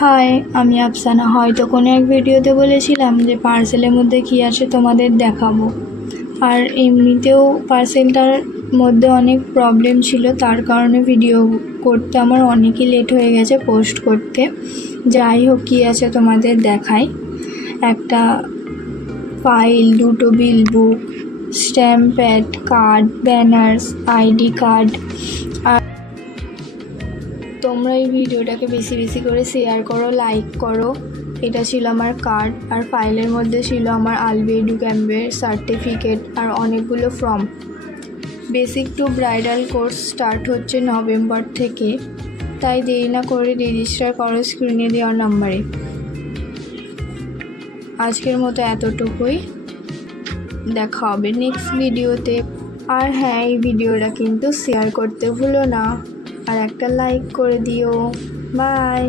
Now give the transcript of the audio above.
High, আমি আফসানা। হয়তো কোনো এক ভিডিওতে বলেছিলাম যে পার্সেলের মধ্যে কী আছে তোমাদের দেখাবো। আর এমনিতেও পার্সেলটার মধ্যে অনেক প্রবলেম ছিল, তার কারণে ভিডিও করতে আমার অনেকই লেট হয়ে গেছে পোস্ট করতে। যাই হোক, কী আছে তোমাদের দেখাই। একটা ফাইল, দুটো bill book, stamp pad, card, banners, ID card. আর তোমরা এই ভিডিওটাকে বেশি বেশি করে শেয়ার করো, লাইক করো। এটা ছিল আমার কার্ড, আর ফাইলের মধ্যে ছিল আমার আলবি এডু ক্যাম্পের সার্টিফিকেট আর অনেকগুলো form. Basic to bridal course start হচ্ছে নভেম্বর থেকে, তাই দেরি না করে রেজিস্টার করো স্ক্রিনে দেওয়ার নাম্বারে। আজকের মতো এতটুকুই, দেখা হবে নেক্সট ভিডিওতে। আর হ্যাঁ, এই ভিডিওটা কিন্তু শেয়ার করতে ভুলো না, আর একটা লাইক করে দিও। বাই।